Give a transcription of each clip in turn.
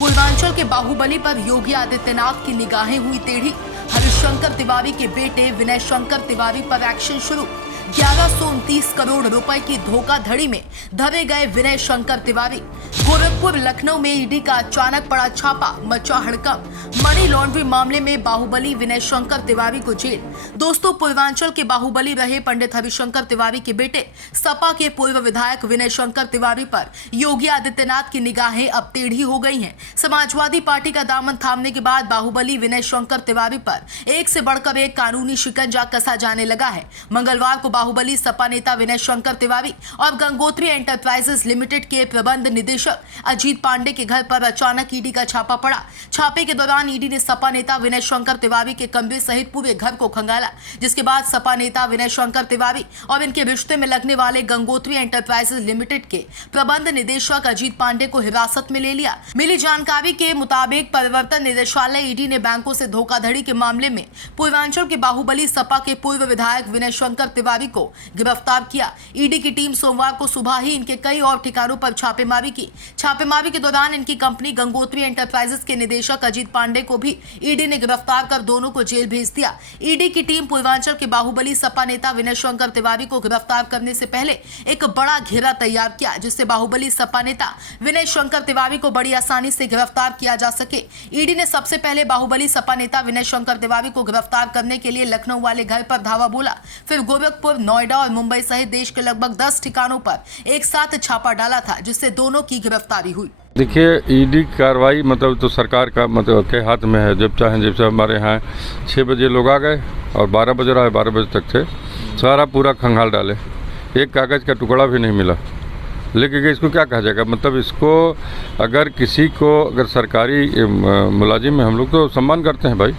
पूर्वांचल के बाहुबली पर योगी आदित्यनाथ की निगाहें हुई टेढ़ी। हरिशंकर तिवारी के बेटे विनय शंकर तिवारी पर एक्शन शुरू। 1129 करोड़ रुपए की धोखाधड़ी में धरे गए विनय शंकर तिवारी। गोरखपुर लखनऊ में ईडी का अचानक पड़ा छापा, मचा हड़कंप। मनी लॉन्ड्री मामले में बाहुबली विनय शंकर तिवारी को जेल। दोस्तों, पूर्वांचल के बाहुबली रहे पंडित हरिशंकर तिवारी के बेटे सपा के पूर्व विधायक विनय शंकर तिवारी पर योगी आदित्यनाथ की निगाहें अब टेढ़ी हो गई हैं। समाजवादी पार्टी का दामन थामने के बाद बाहुबली विनय शंकर तिवारी पर एक से बढ़कर एक कानूनी शिकंजा कसा जाने लगा है। मंगलवार को बाहुबली सपा नेता विनय शंकर तिवारी और गंगोत्री एंटरप्राइजेस लिमिटेड के प्रबंध निदेशक अजीत पांडे के घर पर अचानक ईडी का छापा पड़ा। छापे के दौरान ईडी ने सपा नेता विनय शंकर तिवारी के कमरे सहित पूरे घर को खंगाला, जिसके बाद सपा नेता विनय शंकर तिवारी और इनके रिश्ते में लगने वाले गंगोत्री एंटरप्राइजेस लिमिटेड के प्रबंध निदेशक अजीत पांडे को हिरासत में ले लिया। मिली जानकारी के मुताबिक प्रवर्तन निदेशालय ईडी ने बैंकों से धोखाधड़ी के मामले में पूर्वांचल के बाहुबली सपा के पूर्व विधायक विनय शंकर तिवारी को गिरफ्तार किया। ईडी की टीम सोमवार को सुबह ही इनके कई और ठिकानों पर छापेमारी की। छापेमारी के दौरान इनकी कंपनी गंगोत्री एंटरप्राइजेस के निदेशक अजीत पांडे को भी ईडी ने गिरफ्तार कर दोनों को जेल भेज दिया। ईडी की टीम पूर्वांचल के बाहुबली सपा नेता विनय शंकर तिवारी को गिरफ्तार करने से पहले एक बड़ा घेरा तैयार किया, जिससे बाहुबली सपा नेता विनय शंकर तिवारी को बड़ी आसानी से गिरफ्तार किया जा सके। ईडी ने सबसे पहले बाहुबली सपा नेता विनय शंकर तिवारी को गिरफ्तार करने के लिए लखनऊ वाले घर पर धावा बोला, फिर गोरखपुर, नोएडा और मुंबई सहित देश के लगभग 10 ठिकानों पर एक साथ छापा डाला था, जिससे दोनों की गिरफ्तारी हुई। देखिए, ईडी कार्रवाई मतलब तो सरकार का मतलब के हाथ में है। जब चाहें जब से हमारे यहाँ 6 बजे लोग आ गए और 12 बज रहा है, 12 बजे तक थे, सारा पूरा खंगाल डाले, एक कागज़ का टुकड़ा भी नहीं मिला। लेकिन इसको क्या कहा जाएगा, मतलब इसको अगर किसी को अगर सरकारी मुलाजिम में हम लोग तो सम्मान करते हैं भाई,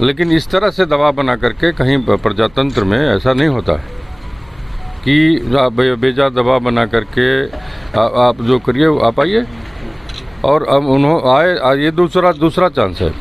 लेकिन इस तरह से दबाव बना करके कहीं प्रजातंत्र में ऐसा नहीं होता है कि बेजा दबाव बना करके आप जो करिए आप आइए, और अब उन्होंने आए, ये दूसरा चांस है।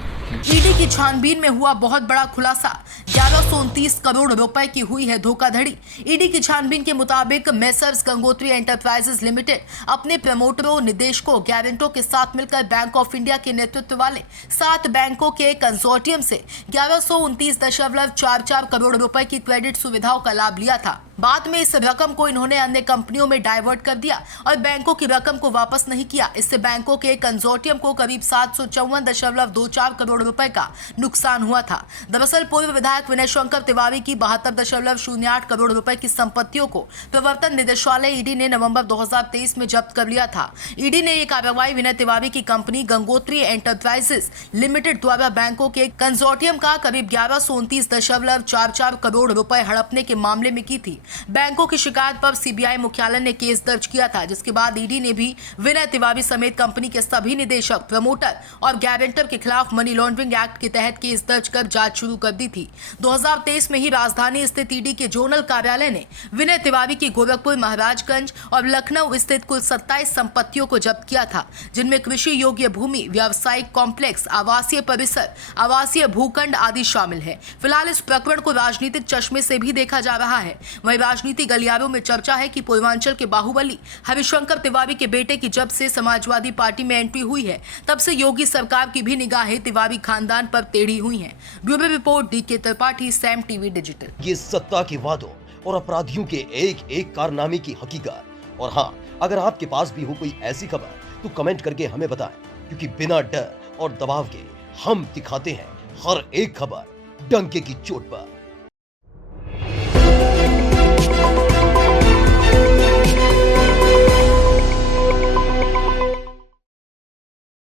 ईडी की छानबीन में हुआ बहुत बड़ा खुलासा। 1129 करोड़ रुपए की हुई है धोखाधड़ी। ईडी की छानबीन के मुताबिक मेसर्स गंगोत्री एंटरप्राइजेस लिमिटेड अपने प्रमोटरों, निदेशकों, गारंटरों के साथ मिलकर बैंक ऑफ इंडिया के नेतृत्व वाले 7 बैंकों के कंसोर्टियम से 1129.44 करोड़ रुपए की क्रेडिट सुविधाओं का लाभ लिया था। बाद में इस रकम को इन्होंने अन्य कंपनियों में डाइवर्ट कर दिया और बैंकों की रकम को वापस नहीं किया। इससे बैंकों के कंसोर्टियम को करीब 754.24 करोड़ रुपए का नुकसान हुआ था। दरअसल पूर्व विधायक विनय शंकर तिवारी की 72.08 करोड़ रुपए की संपत्तियों को प्रवर्तन निदेशालय ईडी ने नवंबर 2023 में जब्त कर लिया था। ईडी ने ये कार्रवाई विनय तिवारी की कंपनी गंगोत्री एंटरप्राइजेस लिमिटेड द्वारा बैंकों के कंसोर्टियम का करीब 1129.44 करोड़ रुपए हड़पने के मामले में की थी। बैंकों की शिकायत पर सीबीआई मुख्यालय ने केस दर्ज किया था, जिसके बाद ईडी ने भी विनय तिवारी समेत कंपनी के सभी निदेशक, प्रमोटर और गारंटर के खिलाफ मनी लॉन्ड्रिंग एक्ट के तहत केस दर्ज कर जांच शुरू कर दी थी। 2023 में ही राजधानी स्थित ईडी के जोनल कार्यालय ने विनय तिवारी की गोरखपुर, महाराजगंज और लखनऊ स्थित कुल 27 संपत्तियों को जब्त किया था, जिनमें कृषि योग्य भूमि, व्यावसायिक कॉम्प्लेक्स, आवासीय परिसर, आवासीय भूखंड आदि शामिल है। फिलहाल इस प्रकरण को राजनीतिक चश्मे से भी देखा जा रहा है। वहीं राजनीति गलियारों में चर्चा है कि पूर्वांचल के बाहुबली हरिशंकर तिवारी के बेटे की जब से समाजवादी पार्टी में एंट्री हुई है, तब से योगी सरकार की भी निगाहें तिवारी खानदान पर टेढ़ी हुई हैं। Bureau report, DK Tripathi, Sam TV digital. ये सत्ता के वादों और अपराधियों के एक एक कारनामे की हकीकत। और हाँ, अगर आपके पास भी हो कोई ऐसी खबर तो कमेंट करके हमें बताएं, क्योंकि बिना डर और दबाव के हम दिखाते हैं हर एक खबर डंके की चोट पर।